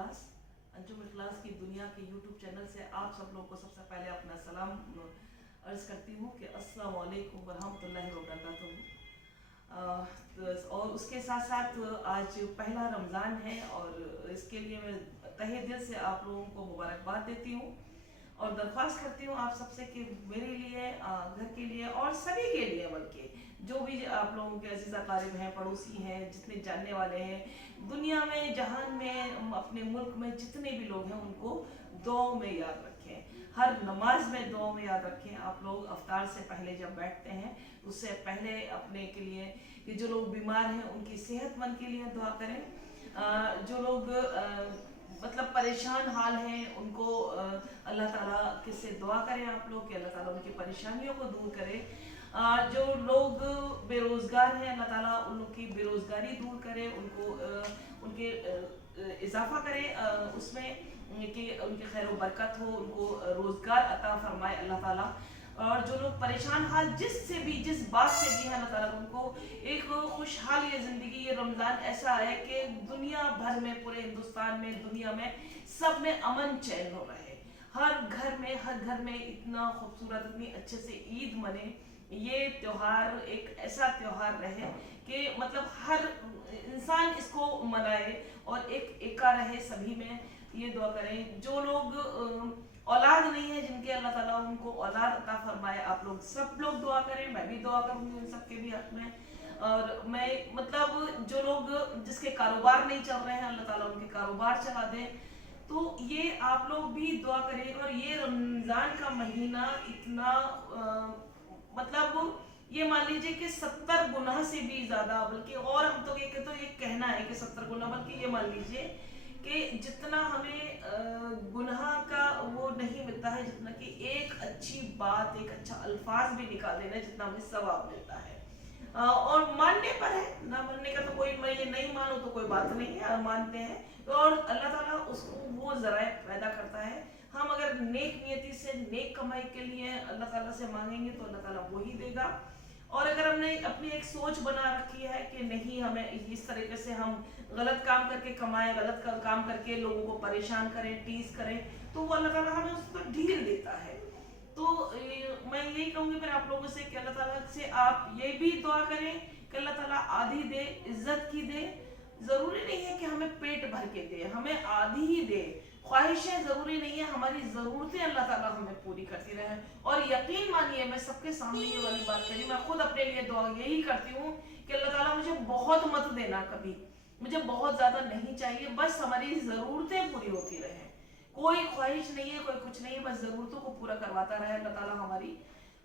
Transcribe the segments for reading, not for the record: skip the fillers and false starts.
इखलास। अंजुम इखलास की दुनिया के यूट्यूब चैनल से आप सब लोग को सबसे पहले अपना सलाम अर्ज़ करती हूँ कि अस्सलाम वालेकुम वरहमतुल्लाहि वबरकातुहू। और उसके साथ साथ आज पहला रमज़ान है और इसके लिए मैं तहे दिल से आप लोगों को मुबारकबाद देती हूँ और दरख्वास्त करती हूँ आप सबसे कि मेरे लिए, घर के लिए और सभी के लिए, बल्कि जो भी आप लोगों के अजीज़ा क़ारिब हैं, पड़ोसी हैं, जितने जानने वाले हैं, दुनिया में, जहान में, अपने मुल्क में जितने भी लोग हैं, उनको दुआओं में याद रखें। हर नमाज में दुआओं में याद रखें। आप लोग अफ्तार से पहले जब बैठते हैं उससे पहले अपने के लिए, कि जो लोग बीमार हैं उनकी सेहतमंद के लिए दुआ करें। जो लोग मतलब परेशान हाल हैं उनको अल्लाह ताला से दुआ करें आप लोग कि अल्लाह ताला उनकी परेशानियों को दूर करे। जो लोग बेरोज़गार हैं अल्लाह ताला उन लोग की बेरोज़गारी दूर करे, उनको उनके इजाफा करे उसमें, कि उनके खैर बरकत हो, उनको रोज़गार अता फरमाए अल्लाह ताला। और जो लोग परेशान हाल जिससे भी, जिस बात से भी है, अल्लाह ताला उनको एक खुशहाल ये ज़िंदगी, ये रमज़ान ऐसा है कि दुनिया भर में, पूरे हिंदुस्तान में, दुनिया में, सब में अमन चैन हो रहे। हर घर में इतना खूबसूरत, इतनी अच्छे से ईद मने। ये त्यौहार एक ऐसा त्यौहार रहे कि मतलब हर इंसान इसको मनाए और एक एका रहे सभी में। ये दुआ करें जो लोग औलाद नहीं है, जिनके अल्लाह ताला उनको औलाद अता फरमाए। आप लोग सब लोग दुआ करें, मैं भी दुआ करूंगी उन सबके भी हक में। और मैं मतलब जो लोग जिसके कारोबार नहीं चल रहे हैं, अल्लाह ताला उनके कारोबार चला दे। तो ये आप लोग भी दुआ करें। और ये रमजान का महीना इतना मतलब ये मान लीजिए कि 70 गुना से भी ज्यादा, बल्कि और हम तो ये कहना है कि 70 गुना, बल्कि ये मान लीजिए कि जितना हमें गुनाह का वो नहीं मिलता है, जितना कि एक अच्छी बात, एक अच्छा अल्फाज भी निकाल देना, जितना हमें सवाब मिलता है। और मानने पर है, ना मानने का तो कोई, मैं ये नहीं मानो तो कोई बात नहीं है, मानते हैं तो। और अल्लाह ताला उसको वो ज़राए पैदा करता है। हम अगर नेक नियति से, नेक कमाई के लिए अल्लाह ताला से मांगेंगे तो अल्लाह ताला वो ही देगा। और अगर हमने अपनी एक सोच बना रखी है कि नहीं, हमें इस तरीके से हम गलत काम करके कमाएं, गलत काम करके लोगों को परेशान करें, टीज करें, तो वो अल्लाह ताला हमें उस पर ढील देता है। तो मैं यही कहूँगी फिर आप लोगों से कि अल्लाह ताला से आप ये भी दुआ करें कि अल्लाह ताला आधी दे, इज्जत की दे। जरूरी नहीं है कि हमें पेट भर के दे, हमें आधी ही दे। ख्वाहिशें जरूरी नहीं है, हमारी जरूरतें अल्लाह ताला हमें पूरी करती रहे। और यकीन मानिए, मैं सबके सामने ये वाली बात करी, मैं खुद अपने लिए दुआ यही करती हूँ कि अल्लाह ताला मुझे बहुत मत देना कभी, मुझे बहुत ज्यादा नहीं चाहिए, बस हमारी जरूरतें पूरी होती रहे। कोई ख्वाहिश नहीं है, कोई कुछ नहीं है, बस जरूरतों को पूरा करवाता रहे अल्लाह ताला हमारी।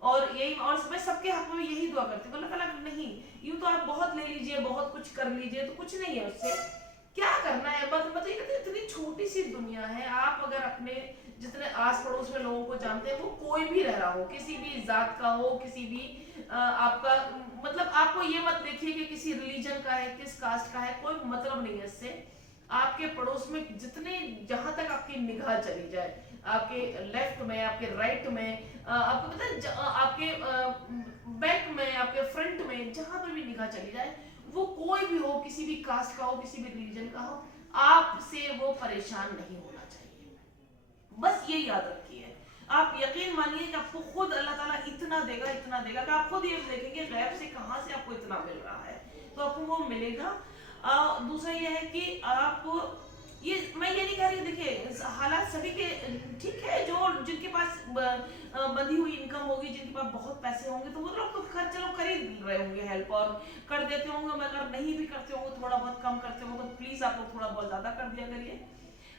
और यही, और मैं सबके हक में यही दुआ करती हूँ। अल्लाह ताला नहीं, यूं तो आप बहुत ले लीजिए, बहुत कुछ कर लीजिए, तो कुछ नहीं है उससे, क्या करना है। मतलब इतनी छोटी सी दुनिया है। आप अगर अपने जितने आस पड़ोस में लोगों को जानते हैं, वो कोई भी रह रहा हो, किसी भी जात का हो, किसी भी आपका मतलब, आपको ये मत देखिए कि किसी रिलीजन का है, किस कास्ट का है, कोई मतलब नहीं है इससे। आपके पड़ोस में जितने, जहां तक आपकी निगाह चली जाए, आपके लेफ्ट में, आपके राइट में, आपको पता है आपके बैक में, आपके फ्रंट में, जहां पर भी निगाह चली जाए, वो कोई भी हो, किसी भी कास्ट का हो, किसी भी रिलीजन का हो, आपसे वो परेशान नहीं होना चाहिए। बस ये याद रखिए। आप यकीन मानिए कि आपको खुद अल्लाह ताला इतना देगा, इतना देगा कि आप खुद ये देखेंगे गैब से कहां से आपको इतना मिल रहा है, तो आपको वो मिलेगा। दूसरा ये है कि आप ये, मैं ये नहीं कह रही, देखिए हालात सभी के ठीक है, जो जिनके पास बंधी हुई इनकम होगी, जिनके पास बहुत पैसे होंगे, तो वो लोग तो खर्च, चलो कर ही रहे होंगे, हेल्प और कर देते होंगे। मगर नहीं भी करते होंगे, थोड़ा बहुत कम करते होंगे, तो प्लीज आप लोग थोड़ा बहुत ज्यादा कर दिया करिए।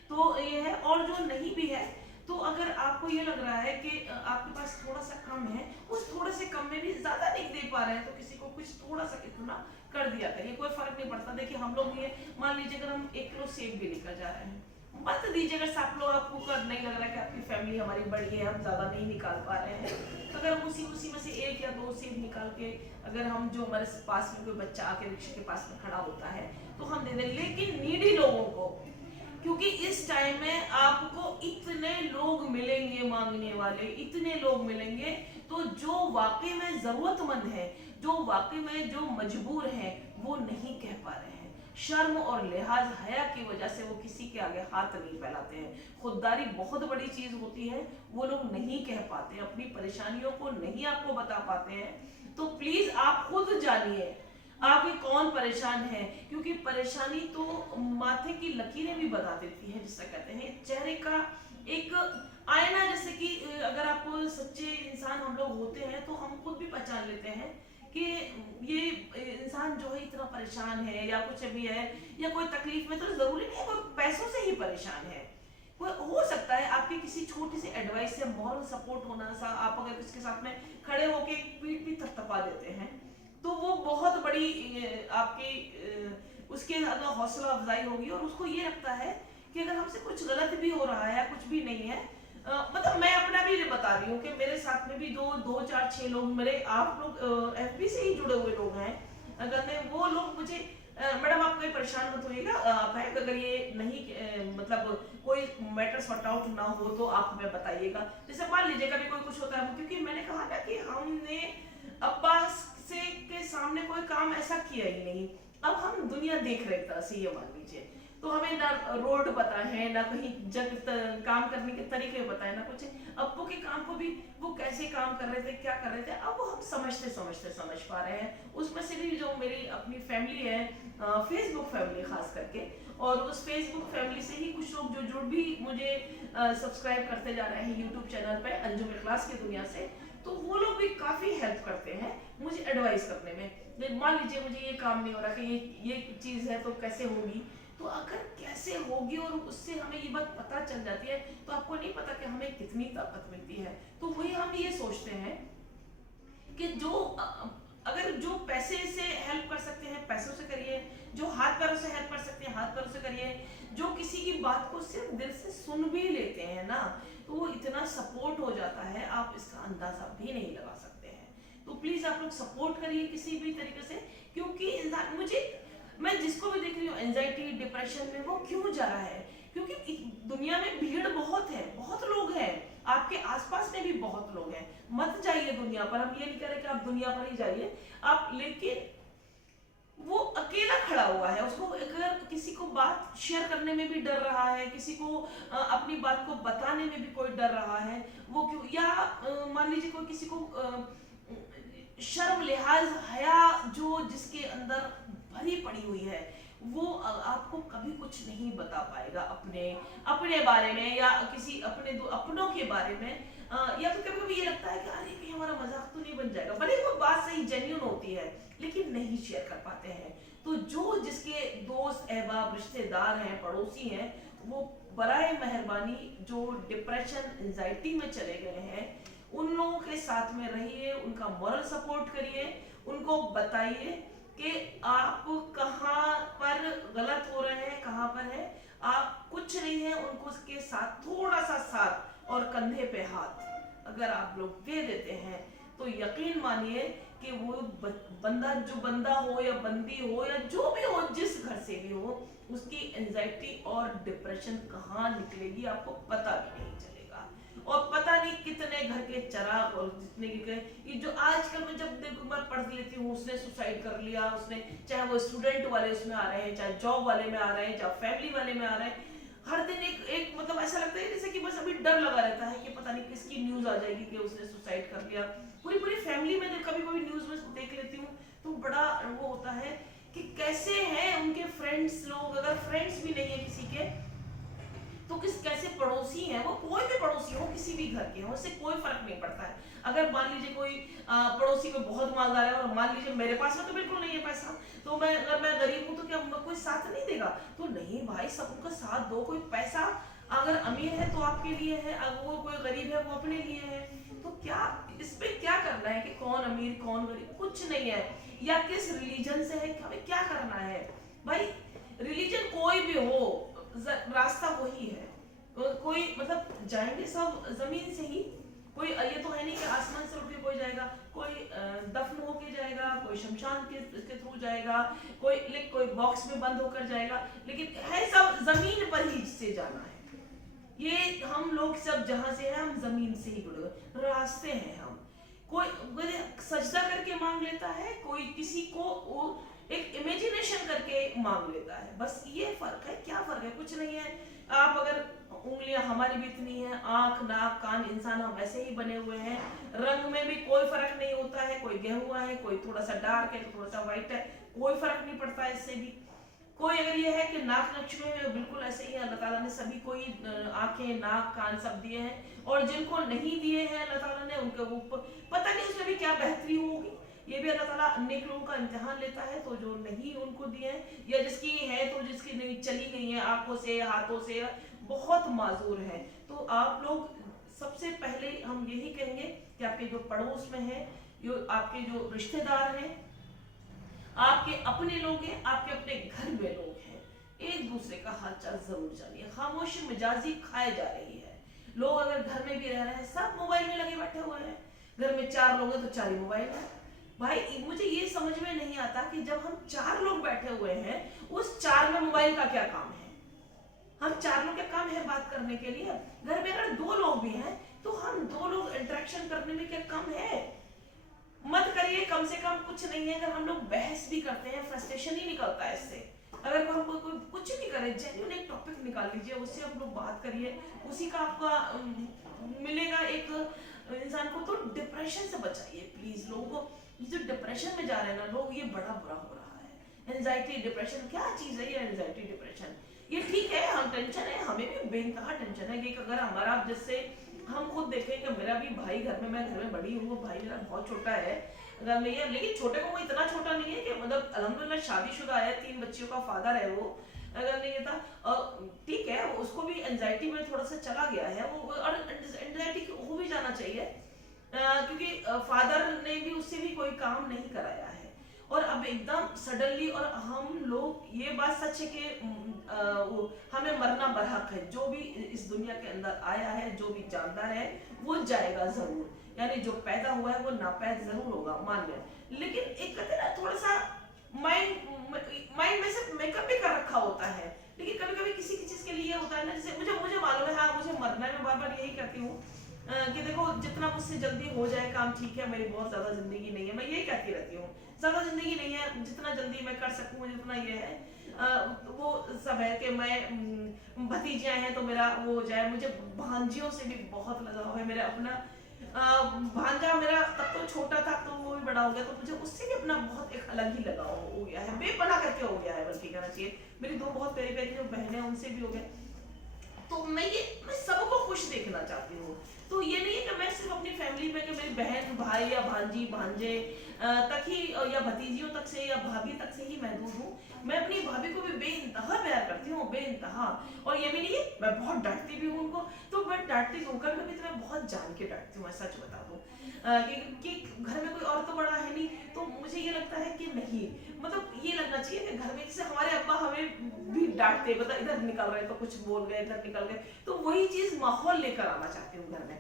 तो ये है। और जो नहीं भी है, तो अगर आपको ये लग रहा है कि आपके पास थोड़ा सा कम है, उस थोड़े से कम में भी ज्यादा नहीं दे पा रहे हैं, तो किसी को कुछ थोड़ा सा कितना कर दिया करिए, कोई फर्क नहीं पड़ता। देखिए हम लोग ये मान लीजिए, अगर हम 1 किलो सेब भी लेकर जा रहे हैं, मत दीजिए। अगर आप लोग, आपको नहीं लग रहा है कि आपकी फैमिली हमारी बड़ी है, हम ज्यादा नहीं निकाल पा रहे हैं, तो अगर हम उसी में से 1 या 2 सेब निकाल के, अगर हम, जो हमारे पास में कोई बच्चा आके रिक्शे के पास में खड़ा होता है, तो हम दे दें। लेकिन नीडी लोगों को, क्योंकि इस टाइम में आपको इतने लोग मिलेंगे मांगने वाले, इतने लोग मिलेंगे, तो जो वाकई में जरूरतमंद है, जो वाकई में जो मजबूर है, वो नहीं कह पा रहे हैं। शर्म और लिहाज हया की वजह से वो किसी के आगे हाथ नहीं फैलाते हैं। खुददारी बहुत बड़ी चीज होती है, वो लोग नहीं कह पाते, अपनी परेशानियों को नहीं आपको बता पाते हैं। तो प्लीज आप खुद जानिए आपके कौन परेशान है, क्योंकि परेशानी तो माथे की लकीरें भी बता देती है, जिससे कहते हैं चेहरे का एक आईना। जैसे कि अगर आप सच्चे इंसान हम लोग होते हैं तो हम खुद भी पहचान लेते हैं कि ये इंसान जो है इतना परेशान है या कुछ भी है या कोई तकलीफ में, तो जरूरी नहीं है कोई पैसों से ही परेशान है। कोई हो सकता है आपकी किसी छोटी सी एडवाइस से मॉरल सपोर्ट होना सा, आप अगर किसके साथ में खड़े होके पीठ भी थपथपा देते हैं तो वो बहुत बड़ी आपकी उसके अगर हौसला अफजाई होगी, और उसको ये लगता है कि अगर हमसे कुछ गलत भी हो रहा है, कुछ भी नहीं है। मतलब मैं अपना भी बता रही हूँ कि मेरे साथ में भी दो चार छह लोग मेरे, आप लोग एफबी से ही जुड़े हुए लोग हैं, अगर मैं वो लोग मुझे मैडम आप कोई परेशान मत होइएगा, आप है अगर ये नहीं मतलब कोई मैटर सॉर्ट आउट ना हो तो आप हमें बताइएगा। जैसे मान लीजिए कभी कोई कुछ होता है, क्योंकि मैंने कहा ना कि हमने अब्बास से के सामने कोई काम ऐसा किया ही नहीं, अब हम दुनिया देख रहे एक तरह से, ये मान लीजिए। तो हमें ना रोड पता है, ना कहीं काम करने के तरीके पता है, ना कुछ। अब्बू के काम को भी वो कैसे काम कर रहे थे, क्या कर रहे थे, अब वो हम समझते समझते समझ पा रहे हैं। उसमें से भी जो मेरी अपनी फैमिली है, फेसबुक फैमिली खास करके, और उस फेसबुक फैमिली से ही कुछ लोग जो जुड़ भी मुझे सब्सक्राइब करते जा रहे हैं यूट्यूब चैनल पे अंजुम इखलास की दुनिया से, तो वो लोग भी काफी हेल्प करते हैं मुझे एडवाइस करने में। मान लीजिए मुझे ये काम नहीं हो रहा कि ये चीज है तो कैसे होगी, तो अगर कैसे होगी और उससे हमें ये बात पता चल जाती है तो आपको नहीं पता कि हमें कितनी ताकत मिलती है। तो वही हम ये सोचते हैं कि जो अगर जो पैसे से हेल्प कर सकते हैं पैसों से करिए, जो हाथ पैरों से हेल्प कर सकते हैं हाथ पैरों से करिए, जो किसी की बात को सिर्फ दिल से सुन भी लेते हैं ना, तो वो इतना सपोर्ट हो जाता है आप इसका अंदाजा भी नहीं लगा सकते हैं। तो प्लीज आप लोग सपोर्ट करिए किसी भी तरीके से, क्योंकि मुझे, मैं जिसको भी देख रही हूँ एंजाइटी डिप्रेशन में, वो क्यों जा रहा है, क्योंकि दुनिया में भीड़ बहुत है, बहुत लोग हैं, आपके आसपास में भी बहुत लोग हैं। मत जाइए दुनिया पर, हम ये नहीं कह रहे कि आप दुनिया पर ही जाइए आप, लेकिन वो अकेला खड़ा हुआ है, उसको अगर किसी को बात शेयर करने में भी डर रहा है, किसी को अपनी बात को बताने में भी कोई डर रहा है, वो क्यों, या मान लीजिए कोई किसी को शर्म लिहाज हया जो जिसके अंदर भरी पड़ी हुई है, वो आपको कभी कुछ नहीं बता पाएगा अपने बारे में या किसी अपनों के बारे में। या फिर कभी कभी ये लगता है कि अरे कहीं हमारा मजाक तो नहीं बन जाएगा, भले वो बात सही जेन्युइन होती है लेकिन नहीं शेयर कर पाते हैं। तो जो जिसके दोस्त अहबाब रिश्तेदार हैं पड़ोसी हैं, वो बराए मेहरबानी जो डिप्रेशन एंजाइटी में चले गए हैं, उन लोगों के साथ में रहिए, उनका मॉरल सपोर्ट करिए, उनको बताइए कि आप कहाँ पर गलत हो रहे हैं, कहाँ पर है आप, कुछ नहीं है, उनको उसके साथ थोड़ा सा साथ और कंधे पे हाथ अगर आप लोग दे देते हैं तो यकीन मानिए कि वो बंदा हो या बंदी हो या जो भी हो, जिस घर से भी हो, उसकी एंजाइटी और डिप्रेशन कहाँ निकलेगी आपको पता भी नहीं चलेगा। और पता नहीं कितने घर के चराग और जितने के ये जो आजकल मैं जब देखो मैं पढ़ लेती हूँ, उसने सुसाइड कर लिया, उसने, चाहे वो स्टूडेंट वाले उसमें आ रहे हैं, चाहे जॉब वाले में आ रहे हैं, चाहे फैमिली वाले में आ रहे हैं, हर दिन एक मतलब ऐसा लगता है जैसे कि बस अभी डर लगा रहता है कि पता नहीं किसकी न्यूज आ जाएगी कि उसने सुसाइड कर लिया। पूरी फैमिली में कभी कभी न्यूज में देख लेती हूँ तो बड़ा वो होता है कि कैसे हैं उनके फ्रेंड्स लोग, अगर फ्रेंड्स भी नहीं है किसी के तो कैसे पड़ोसी हैं, वो कोई भी पड़ोसी हो किसी भी घर के हो, उससे कोई फर्क नहीं पड़ता है। अगर मान लीजिए कोई पड़ोसी को बहुत मालदार है और मान लीजिए मेरे पास में तो बिल्कुल नहीं है पैसा, तो अगर मैं गरीब हूँ तो क्या कोई साथ नहीं देगा? तो नहीं भाई, सबका साथ दो। कोई पैसा अगर अमीर है तो आपके लिए है, अगर वो कोई गरीब है वो अपने लिए है। तो क्या इसमें क्या करना है कि कौन अमीर कौन गरीब, कुछ नहीं है। या किस रिलीजन से है, हमें क्या करना है भाई, रिलीजन कोई भी हो रास्ता वही है। कोई मतलब जाएंगे सब जमीन से ही, कोई ये तो है नहीं कि आसमान से उठ के कोई जाएगा, कोई दफन होके जाएगा, कोई शमशान के थ्रू जाएगा, कोई बॉक्स में बंद होकर जाएगा, लेकिन है सब जमीन पर ही से जाना है। ये हम लोग सब जहां से हैं, हम जमीन से ही जुड़े हुए रास्ते हैं। हम कोई सजदा करके मांग लेता है, कोई किसी को एक इमेजिनेशन करके मांग लेता है। बस ये फर्क है। क्या फर्क है? कुछ नहीं है। आप अगर उंगलियां हमारी भी इतनी है, आंख नाक कान इंसान हम वैसे ही बने हुए हैं, रंग में भी कोई फर्क नहीं होता है, कोई गेहुआ है, कोई थोड़ा सा डार्क है, थोड़ा सा व्हाइट है, कोई फर्क नहीं पड़ता है इससे भी। कोई अगर ये है कि नाक नक्श में बिल्कुल ऐसे ही अल्लाह ताला ने सभी कोई आंखें नाक कान सब दिए हैं, और जिनको नहीं दिए हैं अल्लाह ताला ने उनके ऊपर पता नहीं उसमें भी क्या बेहतरी होगी। ये भी अल्लाह ताला नेक लोगों का इम्तिहान लेता है। तो जो नहीं उनको दिए हैं, या जिसकी है तो जिसकी नहीं चली गई है आंखों से हाथों से, बहुत माजूर है। तो आप लोग सबसे पहले हम यही कहेंगे कि आपके जो पड़ोस में है, जो आपके जो रिश्तेदार हैं, आपके अपने लोग हैं, आपके अपने घर में लोग हैं, एक दूसरे का हालचाल जरूर जानिए। खामोशी मिजाजी खाए जा रही है। लोग अगर घर में भी रह रहे हैं, सब मोबाइल में लगे बैठे हुए हैं। घर में 4 लोग हैं तो 4 ही मोबाइल है। भाई मुझे ये समझ में नहीं आता कि जब हम 4 लोग बैठे हुए हैं, उस 4 में मोबाइल का क्या काम है? हम 4 लोग क्या काम है बात करने के लिए? घर में अगर 2 लोग भी हैं तो हम 2 लोग इंटरेक्शन करने में क्या कम है? मत करिए, कम से कम कुछ नहीं है। अगर हम लोग बहस भी करते हैं, फ्रस्ट्रेशन ही निकलता है इससे। अगर हम कोई कुछ भी करे, जेन्युइन एक टॉपिक निकाल लीजिए, उससे हम लोग बात करिए, उसी का आपका मिलेगा एक इंसान को। तो डिप्रेशन से बचाइए प्लीज लोगों को। ये जो डिप्रेशन में जा रहे हैं ना लोग, ये बड़ा बुरा हो रहा है। एंजाइटी डिप्रेशन क्या चीज है ये? एंजाइटी डिप्रेशन ये ठीक है, हम टेंशन है, हमें भी बेनतहा टेंशन है कि अगर हमारा जैसे हम खुद देखें कि मेरा भी भाई घर में, मैं घर में बड़ी हूँ, भाई मेरा बहुत छोटा है घर में, है लेकिन छोटे को वो इतना छोटा नहीं है कि मतलब अल्हम्दुलिल्लाह शादीशुदा है, 3 बच्चियों का फादर है वो। अगर नहीं था ठीक है, उसको भी एंजाइटी में थोड़ा सा चला गया है वो, और एंजाइटी हो भी जाना चाहिए क्योंकि फादर ने भी उससे भी कोई काम नहीं कराया है। और अब एकदम सडनली, और हम लोग ये बात सच है कि हमें मरना बरहक है। जो भी इस दुनिया के अंदर आया है, जो भी जानदार है, वो जाएगा जरूर। यानी जो पैदा हुआ है वो नापैद जरूर होगा, मान लें। लेकिन एक कहते हैं ना, थोड़ा सा माइंड में से मेकअप भी कर रखा होता है। लेकिन कभी कभी किसी चीज के लिए होता है ना, जैसे मुझे मालूम है, हाँ मुझे मरना है, मैं बार बार यही कहती हूँ कि देखो जितना मुझसे जल्दी हो जाए काम ठीक है, मेरी बहुत ज्यादा जिंदगी नहीं है, मैं यही कहती रहती हूँ। ज्यादा जिंदगी नहीं है, जितना जल्दी मैं कर सकूँ, जितना ये है वो सब है कि मैं भतीजियां हैं तो मेरा वो हो जाए। मुझे भांजियों से भी बहुत लगाव है। मेरा अपना भांजा मेरा तब तो छोटा था, तो वो भी बड़ा हो गया, तो मुझे उससे भी अपना बहुत एक अलग ही लगाव हो गया है, बेपनाह करके हो गया है बल्कि कहना चाहिए। मेरी 2 बहुत प्यारी प्यारी जो बहनें हैं उनसे भी हो गया। तो मैं सबको खुश देखना चाहती हूँ। तो ये नहीं है कि मैं सिर्फ अपनी फैमिली में, कि मेरी बहन भाई या भांजी भांजे तक ही, या भतीजियों तक से या भाभी तक से ही महदूद हूँ। मैं अपनी भाभी को भी बेइंतहा प्यार करती हूँ, बेइंतहा। और ये भी नहीं है मैं बहुत डांटती भी हूँ उनको, तो मैं डांटती हूँ कभी कभी, तो मैं बहुत जान के डांटती हूँ, मैं सच बता दूँ कि घर में कोई और तो बड़ा है नहीं। तो मुझे ये लगता है कि नहीं, मतलब ये लगना चाहिए कि घर में जैसे हमारे अब्बा हमें भी डांटते, मतलब इधर निकल रहे तो कुछ बोल गए, इधर निकल गए, तो वही चीज माहौल लेकर आना चाहती हूँ घर में।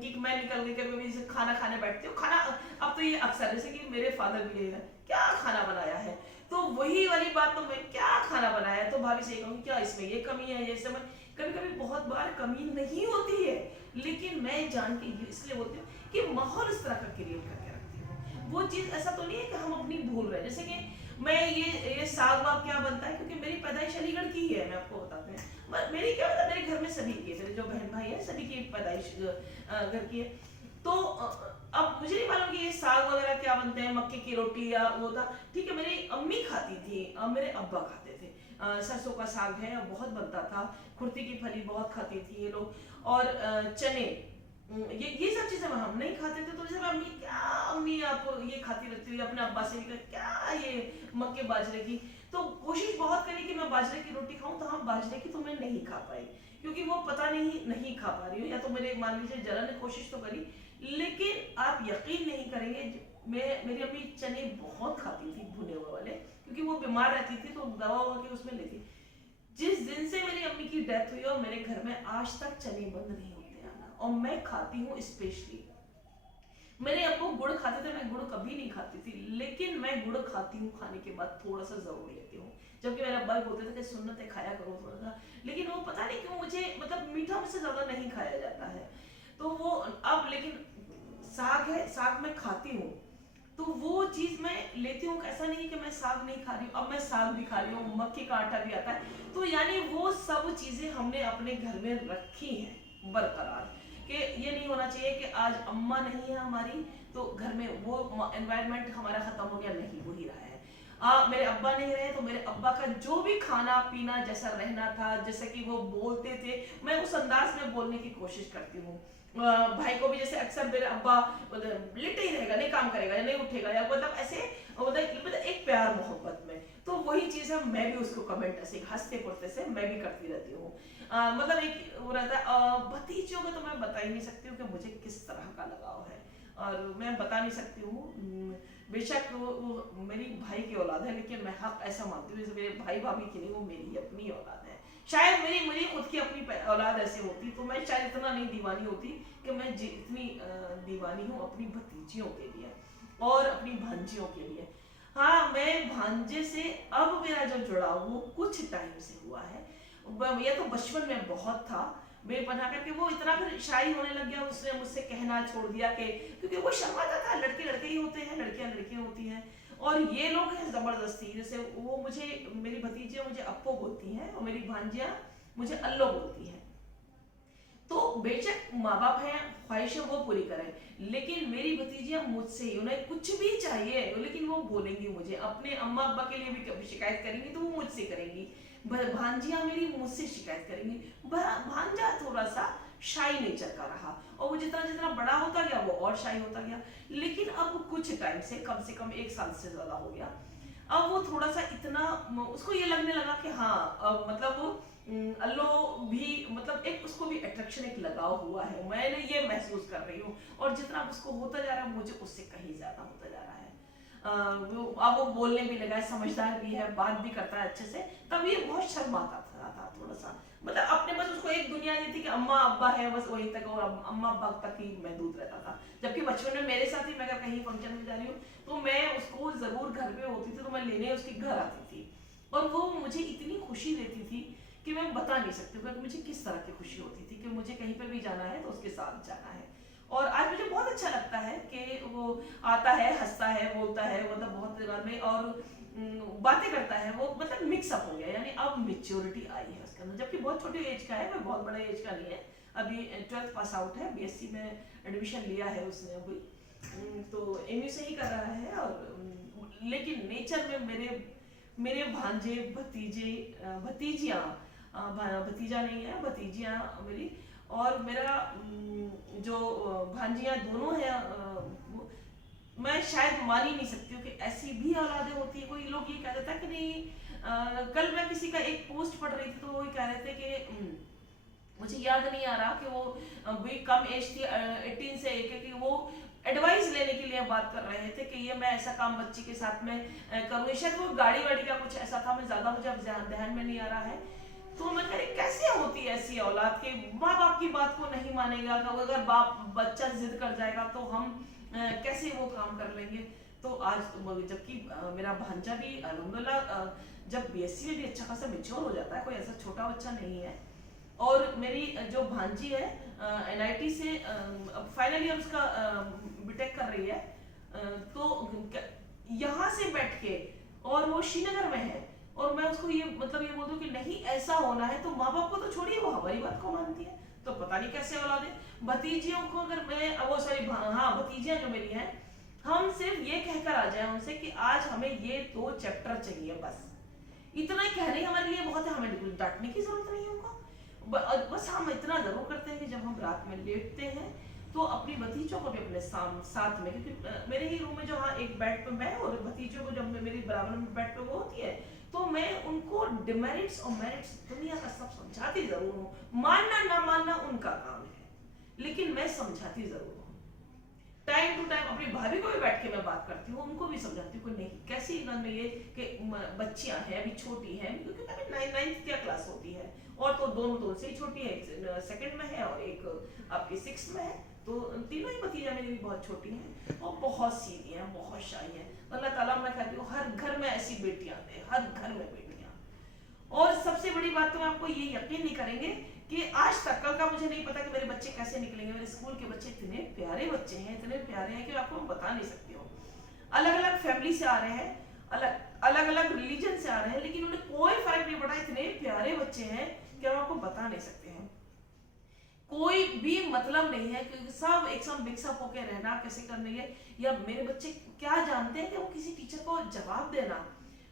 कि मैं निकल गई, कभी भी खाना खाने बैठती हूँ, खाना अब तो ये अक्सर, जैसे कि मेरे फादर भी यही है, क्या खाना बनाया है, तो वही वाली बात, तो मैं क्या खाना बनाया है, तो भाभी से कहूँगी क्या इसमें ये कमी है, ये समय कभी कभी बहुत बार कमी नहीं होती है, लेकिन मैं जान के इसलिए बोलती हूँ कि माहौल इस तरह का क्रिएट करके रखती हूँ। वो चीज ऐसा तो नहीं है कि हम अपनी भूल रहे हैं। जैसे कि मैं ये साग वाग क्या बनता है, क्योंकि मेरी पैदाइश अलीगढ़ की ही है, मैं आपको बताते हैं। मेरी क्या होता है, मेरे घर में सभी की, मेरे जो बहन भाई है सभी की पैदाइश घर की है। तो अब मुझे नहीं मालूम कि ये साग वगैरह क्या बनते हैं, मक्के की रोटी या वो था, ठीक है। मेरी अम्मी खाती थी, मेरे अब्बा खाते थे। सरसों का साग है, बहुत बनता था। कुर्ती की फली बहुत खाती थी ये लोग, और चने, ये सब चीजें हम नहीं खाते थे। तो जैसे अम्मी, क्या अम्मी आप ये खाती रहती हुई, अपने अब्बा से भी क्या ये मक्के बाजरे की। तो कोशिश बहुत करी कि मैं बाजरे की रोटी खाऊं, तो हाँ बाजरे की तो मैं नहीं खा पाई, क्योंकि वो पता नहीं खा पा रही हूँ, या तो मेरे मान लीजिए जरा ने कोशिश तो करी, लेकिन आप यकीन नहीं करेंगे, मेरी अम्मी चने बहुत खाती थी भुने हुए वाले, क्योंकि वो बीमार रहती थी तो दवा ववा के उसमें लेती। जिस दिन से मेरी अम्मी की डेथ हुई और मेरे घर में आज तक चने बंद नहीं होते आना, और मैं खाती हूँ स्पेशली। मेरे अब्बू गुड़ खाते थे, मैं गुड़ कभी नहीं खाती थी, लेकिन मैं गुड़ खाती हूँ, खाने के बाद थोड़ा सा जरूर लेती हूँ। जबकि मेरे अब्बा बोलते थे कि सुन्नतें खाया करो थोड़ा सा, लेकिन वो पता नहीं क्यों मुझे, मतलब मीठा मुझसे ज्यादा नहीं खाया जाता है, तो वो अब। लेकिन साग है, साग मैं खाती हूँ, तो वो चीज मैं लेती हूँ। ऐसा नहीं कि मैं साग नहीं खा रही हूँ, अब मैं साग भी खा रही हूँ, मक्के का आटा भी आता है। तो यानी वो सब चीजें हमने अपने घर में रखी हैं बरकरार, कि ये नहीं होना चाहिए कि आज अम्मा नहीं है हमारी तो घर में वो एनवायरनमेंट हमारा खत्म हो गया, नहीं, वो ही रहा है। मेरे अब्बा नहीं रहे तो मेरे अब्बा का जो भी खाना पीना जैसा रहना था, जैसे कि वो बोलते थे, मैं उस अंदाज में बोलने की कोशिश करती हूँ। भाई को भी जैसे अक्सर मेरे अब्बा लेटे ही रहेगा, नहीं काम करेगा या नहीं उठेगा, या मतलब ऐसे मतलब एक प्यार मोहब्बत में, तो वही चीज है। मैं भी उसको कमेंट ऐसे हंसते फुरते से मैं भी करती रहती हूँ। मतलब एक वो रहता है। भतीजों का तो मैं बता ही नहीं सकती हूँ कि मुझे किस तरह का लगाव है, और मैं बता नहीं सकती हूँ। बेशक वो मेरी भाई की औलाद है, लेकिन मैं हक ऐसा मानती हूँ जैसे मेरे भाई भाभी की नहीं, वो मेरी अपनी औलाद है। शायद मेरी मेरी खुद की अपनी औलाद ऐसे होती तो मैं शायद इतना नहीं दीवानी होती कि मैं जितनी दीवानी हूँ अपनी भतीजियों के लिए और अपनी भांजियों के लिए। हाँ, मैं भांजे से अब मेरा जो जुड़ाव वो कुछ टाइम से हुआ है। ये तो बचपन में बहुत था, बेपनाह करके वो इतना फिर शाई होने लग गया, उसने मुझसे कहना छोड़ दिया कि, क्योंकि वो शर्माता था, लड़के लड़के ही होते हैं, लड़कियां लड़कियां होती हैं, और ये लोग हैं जबरदस्ती। जैसे वो मुझे, मेरी भतीजियां मुझे अप्पो बोलती हैं और मेरी भांजियां मुझे अल्लो बोलती हैं। तो बेशक माँ बाप हैं, ख्वाहिशें वो पूरी करें, लेकिन मेरी भतीजियां मुझसे ही, उन्हें कुछ भी चाहिए लेकिन वो बोलेंगी मुझे, अपने अम्मा अब्बा के लिए भी कभी शिकायत करेंगी तो वो मुझसे करेंगी, भांजियां मेरी मुझसे शिकायत करेंगी। भांजा थोड़ा सा शाई नेचर का रहा, और वो जितना जितना बड़ा होता गया वो और शाई होता गया, लेकिन अब कुछ टाइम से, कम 1 साल से ज्यादा हो गया, अब वो थोड़ा सा इतना, उसको ये लगने लगा कि हाँ, मतलब अल्लो भी, मतलब एक उसको भी अट्रैक्शन, एक लगाव हुआ है, मैंने ये महसूस कर रही हूँ, और जितना उसको होता जा रहा है मुझे उससे कहीं ज्यादा होता जा रहा है। अब वो बोलने भी लगा है, समझदार भी है, बात भी करता है अच्छे से। तब ये बहुत शर्माता था थोड़ा सा, मतलब अपने बस उसको एक दुनिया ये थी कि अम्मा अब्बा है बस वहीं तक, और अम्मा अब्बा तक ही महदूद रहता था। जबकि बचपन में मेरे साथ ही, मैं अगर कहीं फंक्शन में जा रही हूँ तो मैं उसको जरूर घर पे होती थी तो मैं लेने उसके घर आती थी, और वो मुझे इतनी खुशी देती थी कि मैं बता नहीं सकती हूँ कि मुझे किस तरह की खुशी होती थी कि मुझे कहीं पे भी जाना है तो उसके साथ जाना है। और आज मुझे बहुत अच्छा लगता है कि वो आता है, हंसता है, बोलता है, मतलब बहुत दिमाग में, और बातें करता है, वो मतलब मिक्सअप हो गया, यानी अब मेच्योरिटी आई है उसके अंदर, जबकि बहुत छोटी एज का है, कोई बहुत बड़े एज का नहीं है, अभी 12th पास आउट है, बीएससी में एडमिशन लिया है उसने अभी, तो एमयू से ही कर रहा है। और लेकिन नेचर में मेरे मेरे भांजे भतीजे, भतीजियाँ, भतीजा नहीं है, भतीजियाँ मेरी, और मेरा जो भांजियाँ दोनों हैं, मैं शायद मान ही नहीं सकती हूँ कि ऐसी भी औलादें होती है। कोई लोग ये कह देता है कि नहीं, कल मैं किसी का एक पोस्ट पढ़ रही थी तो वो कह रहे थे कि मुझे याद नहीं आ रहा कि वो भी कम एज थी, 18 से कि वो एडवाइस लेने के लिए बात कर रहे थे कि ये मैं ऐसा काम बच्ची के साथ में करूँ, शायद वो गाड़ी वाड़ी का कुछ ऐसा था, मैं ज्यादा मुझे अब ध्यान में नहीं आ रहा है। तो मैं कह रही कैसे होती है ऐसी औलाद के माँ बाप की बात को नहीं मानेगा, अगर बाप बच्चा जिद कर जाएगा तो हम कैसे वो काम कर लेंगे। तो आज जबकि मेरा भांजा भी अल्हम्दुलिल्लाह जब बीएससी में भी अच्छा खासा मेच्योर हो जाता है, कोई ऐसा छोटा बच्चा नहीं है। और मेरी जो भांजी है एनआईटी से अब फाइनल ईयर उसका बीटेक कर रही है, तो यहाँ से बैठ के, और वो श्रीनगर में है, और मैं उसको ये मतलब ये बोल दूं कि नहीं ऐसा होना है, तो माँ बाप को तो छोड़िए, वो हमारी बात को मानती है, तो पता नहीं कैसे औलादे। भतीजियों को अगर मैं, वो सॉरी हाँ, भतीजियां जो मेरी हैं, हम सिर्फ ये कहकर आ जाए उनसे कि आज हमें ये 2 चैप्टर चाहिए, बस इतना ही कहने हमारे लिए बहुत है, हमें कुछ डांटने की जरूरत नहीं है उनको। बस हम इतना जरूर करते हैं कि जब हम रात में लेटते हैं तो अपनी भतीजों को भी अपने साथ में, क्योंकि मेरे ही रूम में जो, हाँ, एक बेड पे मैं, और भतीजों को जब मेरी बराबर में बेड पे वो होती है, तो मैं उनको डिमेरिट्स और मेरिट्स दुनिया का सब समझाती जरूर हूँ। मानना ना मानना उनका काम है, लेकिन मैं समझाती जरूर हूँ। टाइम टू टाइम अपनी भाभी को भी बैठ के मैं बात करती हूँ, उनको भी समझाती हूँ कि नहीं, कैसी मन में ये कि बच्चियां हैं, अभी छोटी हैं, क्योंकि अभी 9th क्या क्लास होती है, और तो दोनों तो से ही छोटी है, एक 2nd में है और एक आपकी 6th में है, तो तीनों ही भतीजा मेरी भी बहुत छोटी हैं और बहुत सीधी हैं, बहुत शाई हैं। अल्लाह ताला, मैं कहती हूँ हर घर में ऐसी बेटियां दे, हर घर में बेटियां। और सबसे बड़ी बात तो मैं आपको ये यकीन नहीं करेंगे कि आज तक, कल का मुझे नहीं पता कि मेरे बच्चे कैसे निकलेंगे, मेरे स्कूल के बच्चे इतने प्यारे बच्चे हैं, इतने प्यारे हैं कि आपको मैं बता नहीं सकती हूँ। अलग अलग फैमिली से आ रहे हैं, अलग अलग रिलीजन से आ रहे हैं, लेकिन उन्हें कोई फर्क नहीं पड़ा। इतने प्यारे बच्चे हैं कि हम आपको बता नहीं सकते हैं। कोई भी मतलब नहीं है, क्योंकि सब एक साथ मिक्सअप होकर रहना कैसे करनी है, या मेरे बच्चे क्या जानते हैं कि वो किसी टीचर को जवाब देना।